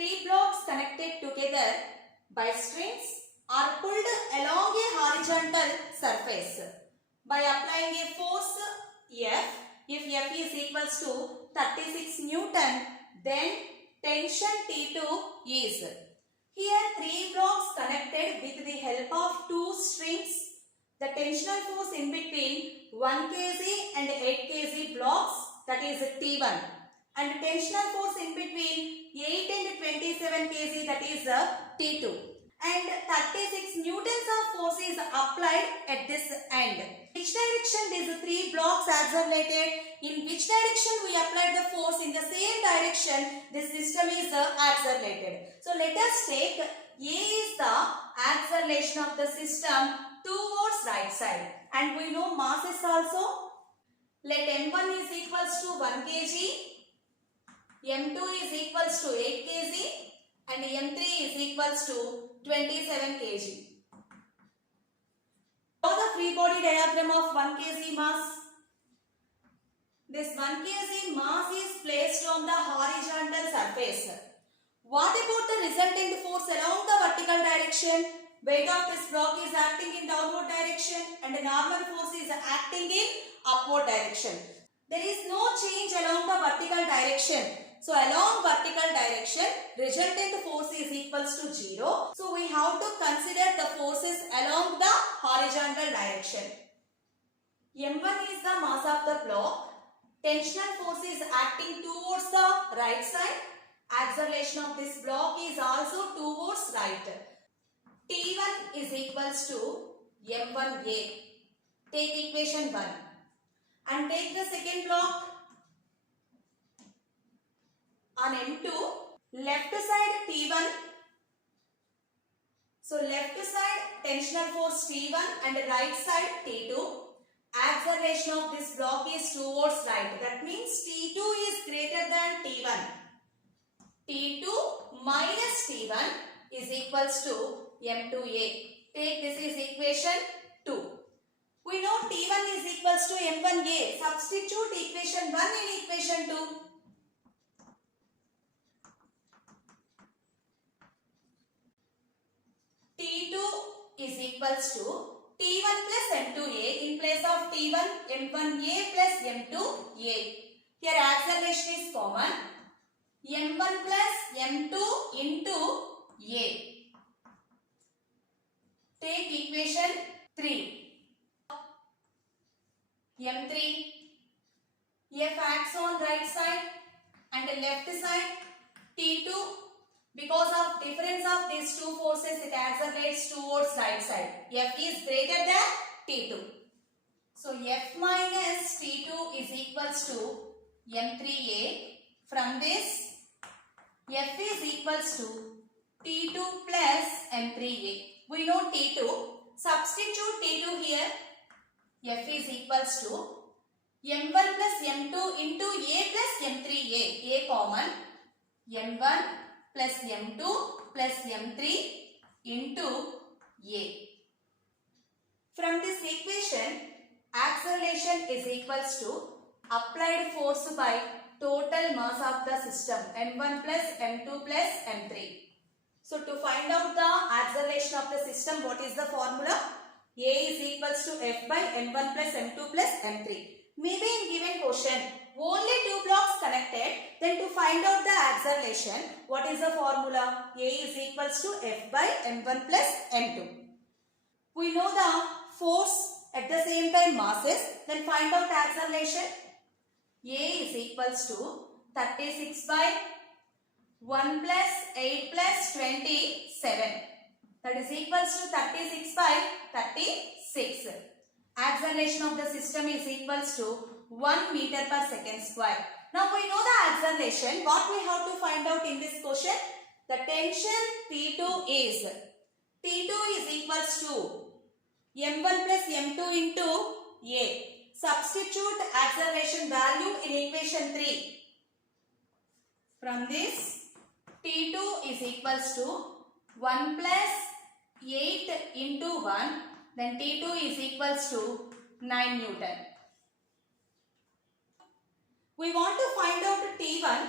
three blocks connected together by strings are pulled along a horizontal surface by applying a force F. If F is equals to 36 Newton, then tension T2 is. Here three blocks connected with the help of two strings. The tensional force in between 1 kg and 8 kg blocks, that is T1, and tensional force in between 8 and 27 kg, that is T2, and 36 newtons of force is applied at this end. Which direction these three blocks accelerated? In which direction we applied the force? In the same direction this system is accelerated. So let us take A is the acceleration of the system towards right side, and we know masses also. Let M1 is equals to 1 kg, M2 is equals to 8 kg, and M3 is equals to 27 kg. Draw the free body diagram of 1 kg mass. This 1 kg mass is placed on the horizontal surface. What about the resultant force along the vertical direction? Weight of this block is acting in downward direction and the normal force is acting in upward direction. There is no change along the vertical direction. So along vertical direction, resultant force is equals to 0. So we have to consider the forces along the horizontal direction. M1 is the mass of the block. Tensional force is acting towards the right side. Acceleration of this block is also towards right. T1 is equals to M1A. Take equation 1 and take the second block on M2. Left side T1. So left side tensional force T1 and right side T2. Acceleration of this block is towards right. That means T2 is greater than T1. T2 minus T1 is equals to M2A. Take this is equation 2. We know T1 is equals to M1A. Substitute equation 1 in equation 2. T2 is equals to T1 plus M2A. In place of T1, M1A plus M2A. Here acceleration is common. M1 plus M2 into A. Take equation 3. M3. F acts on right side and left side. T2. Because of difference of these two forces, it accelerates towards right side. F is greater than T2. So F minus T2 is equals to M3A. From this, F is equals to T2 plus M3A. We know T2. Substitute T2 here. F is equals to M1 plus M2 into A plus M3A. A common. M1 plus M2 plus M3 into A. From this equation, acceleration is equals to applied force by total mass of the system M1 plus M2 plus M3. So to find out the acceleration of the system, what is the formula? A is equals to F by M1 plus M2 plus M3. Maybe in given question, only two blocks connected, then to find out the acceleration, what is the formula? A is equals to F by M1 plus M2. We know the force at the same time masses, then find out the acceleration. A is equals to 36 by 1 plus 8 plus 27. That is equals to 36 by 36. Acceleration of the system is equals to 1 meter per second square. Now we know the acceleration. What we have to find out in this question? The tension T2 is equals to M1 plus M2 into A. Substitute acceleration value in equation 3. From this, T2 is equals to 1 plus 8 into 1. Then T2 is equals to 9 Newton. We want to find out T1.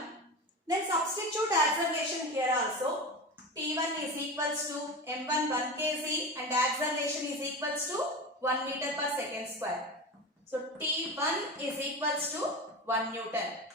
Then substitute acceleration here also. T1 is equals to m1 1 kg and acceleration is equals to 1 meter per second square. So T1 is equals to 1 Newton.